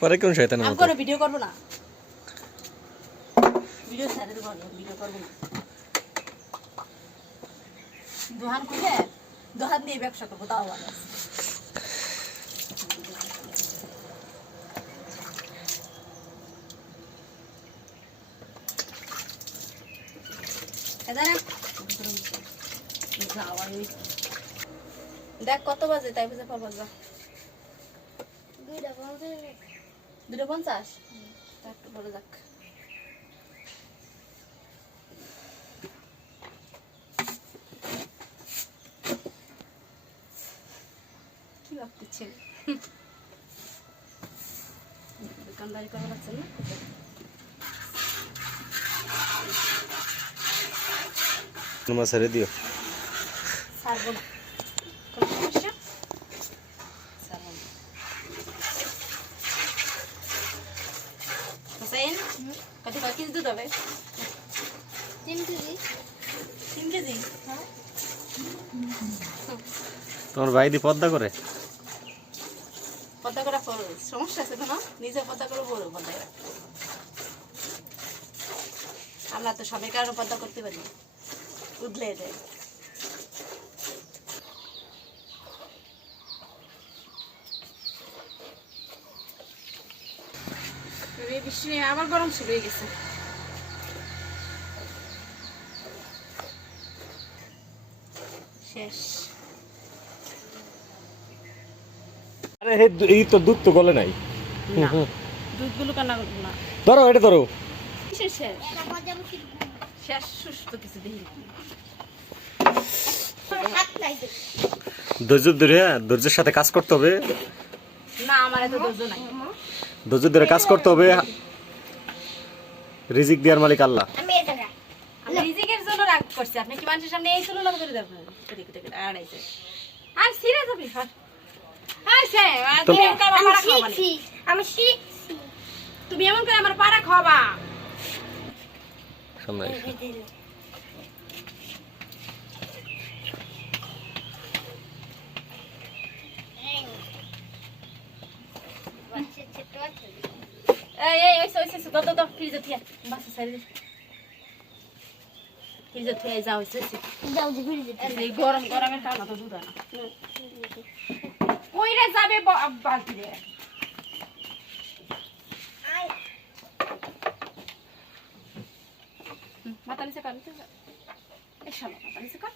করে কোন শয়তানের আমি কোনো ভিডিও করব না। ভিডিও ছেড়ে দেবো ভিডিও করব না। দোকান খুলে দোকান দিয়ে ব্যবসা করব তাও ভালো। দেখ কত বাজে তাই বুঝে পারব যা দুটো পঞ্চাশ? একটু বলে যাক। কি ভাবতেছেন? দোকানদারি করা লাগছে না? ছেড়ে দিও। ছাড়বো না কোনো সমস্যা ছাড়বো না হোসেন কত কয় কেজি দুধ হবে তিন কেজি। তিন কেজি? তোমার ভাই দি পদ্মা করে? পদ্মা করা সমস্যা আছে না? নিজে পদ্মা করে বড় পদ্মা করা। আমরা তো সবাই কারণে পদ্মা করতে পারি। উদলে দেয় এই বৃষ্টি নিয়ে আবার গরম শুরু হয়ে গেছে। শেষ। আরে এই তো দুধ তো গলে নাই। না দুধগুলো কান্না না। ধরো এটা ধরো। কিসের শেষ? শেষ সুস্থ কিছু দেখি। হাত নাই দেখ। ধৈর্য ধরে হ্যাঁ, ধৈর্যের সাথে কাজ করতে হবে। না আমার এত ধৈর্য নাই। ধৈর্য ধরে কাজ করতে হবে। রিজিক দেওয়ার মালিক আল্লাহ। আমি এটা রিজিকের জন্য রাগ করছি। আপনি কি মানুষের সামনে এই চলো লাভ করে দেবেন আর সিরিয়াস আপনি? সর আর তুমি এমন করে আমার পাড়া আমি খাওয়াবা। নি। শিখছি আমি শিখছি তুমি এমন করে আমার পাড়া খাওয়াবা সামনে এই এই ওইসে ওইসে ওইসে, দাও দাও দাও ফ্রিজে থিয়া বাস সাইড ফ্রিজে থিয়া যাও ওইসে ওইসে যাও যে ঘুরে যেতে এই গরম গরমের কারণে তো দুধ হয় না কইরে যাবে ব- বালতি রে হুম, মাথা নিচে কর নিচে কর। এই শালা মাথা নিচে কর